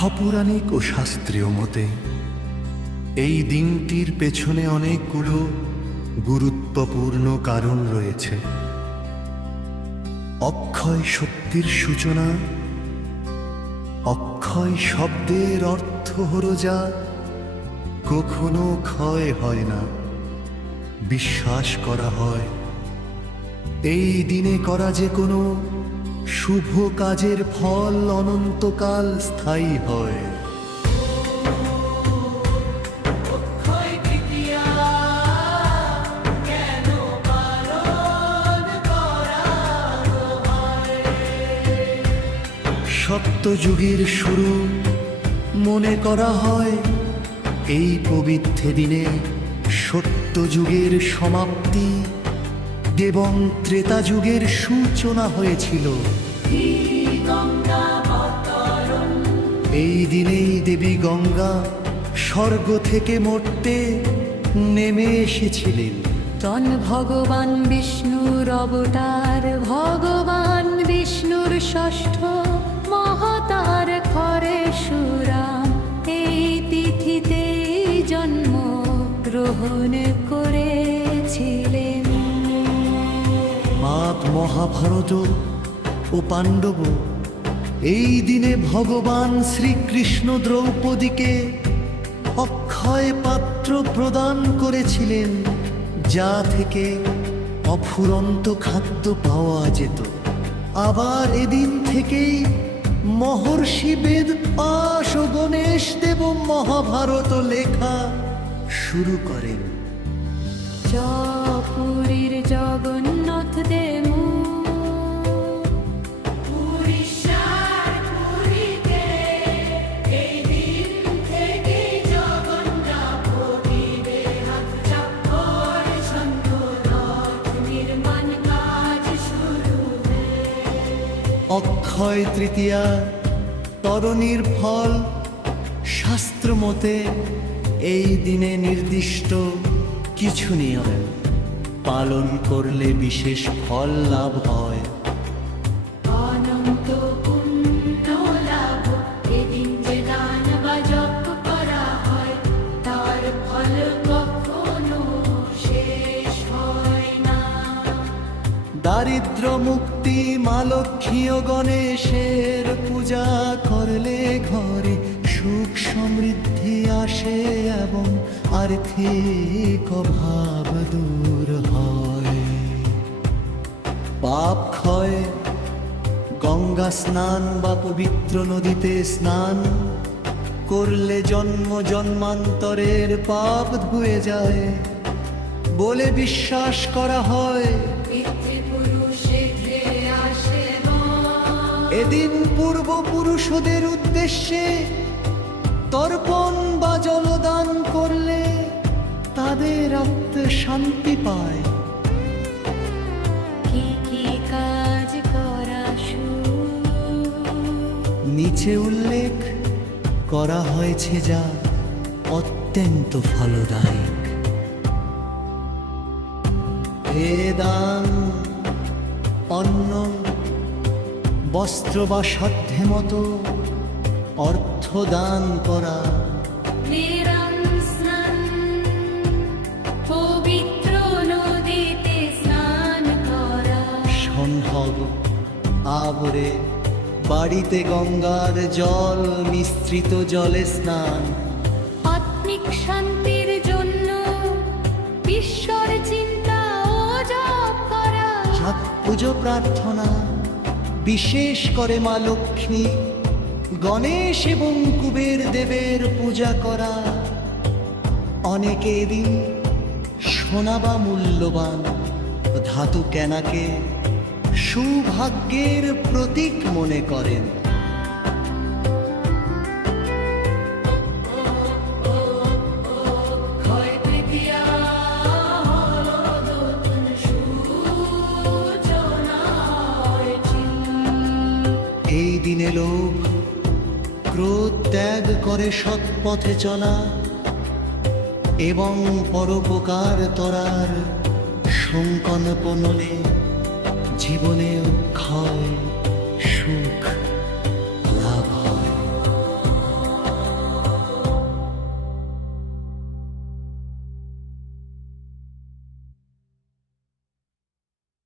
পৌরাণিক ও শাস্ত্রীয় মতে এই দিনটির পেছনে অনেকগুলো গুরুত্বপূর্ণ কারণ রয়েছে। অক্ষয় শক্তির সূচনা। অক্ষয় শব্দের অর্থ হলো যা কখনো ক্ষয় হয় না। বিশ্বাস করা হয় এই দিনে করা যে কোনো শুভ কাজের ফল অনন্তকাল স্থায়ী হয়। সত্যযুগের শুরু মনে করা হয় এই পবিত্র দিনে। সত্যযুগের সমাপ্তি এবং ত্রেতা যুগের সূচনা হয়েছিল। এই দিনেই দেবী গঙ্গা স্বর্গ থেকে মর্তে নেমে এসেছিলেন। তন ভগবান বিষ্ণুর অবতার, ভগবান বিষ্ণুর ষষ্ঠ মহাতার পরশুরাম এই তিথিতে জন্ম গ্রহণ করেছিলেন। মহাভারত ও পাণ্ডব এই দিনে ভগবান শ্রীকৃষ্ণ দ্রৌপদীকে অক্ষয় পাত্র প্রদান করেছিলেন, যা থেকে অফুরন্ত খাদ্য পাওয়া যেত। আবার এদিন থেকেই মহর্ষি বেদব্যাস ও গণেশ দেব মহাভারত লেখা শুরু করেন। পুরীর জগন্নাথ দেব অক্ষয় তৃতীয়া তরণীর ফল। শাস্ত্র মতে এই দিনে নির্দিষ্ট কিছু নিয়ম পালন করলে বিশেষ ফল লাভ হয়। অনন্ত পুণ্য লাভ এদিন যে দান বা জপ করা হয়, তার ফল কখনো শেষ হয় না। দারিদ্র মুক্তি, মা লক্ষ্মী ও গণেশের পূজা করলে ঘরে সুখ সমৃদ্ধি আসে এবং আর্থিক অভাব দূর হয়। পাপ ক্ষয়। গঙ্গা স্নান বা পবিত্র নদীতে স্নান করলে জন্ম জন্মান্তরের পাপ ধুয়ে যায় বলে বিশ্বাস করা হয়। এদিন পূর্বপুরুষদের উদ্দেশ্যে তর্পণ বা জলদান করলে তাদের আত্মশান্তি পায়। কি কি কাজ করা নিচে উল্লেখ করা হয়েছে যা অত্যন্ত ফলদায়ক। হে দান, অন্ন, বস্ত্র বা সাধ্যে মতো অর্থ দান করা। পবিত্র নদীতে স্নান করা। সম্ভব আবরে বাড়িতে গঙ্গার জল মিশ্রিত জলে স্নান। আত্মিক শান্তির জন্য ঈশ্বর চিন্তা ও জপ করা। ছট পুজো প্রার্থনা, বিশেষ করে মা লক্ষ্মী, গণেশ এবং কুবের দেবের পূজা করা। অনেকে এদিন সোনা বা মূল্যবান ধাতু কেনাকে সৌভাগ্যের প্রতীক মনে করেন। এই দিনে লোক ক্রোধ ত্যাগ করে সৎ পথে চলা এবং পরোপকার তরার সংকল্প নলে জীবনে ক্ষয়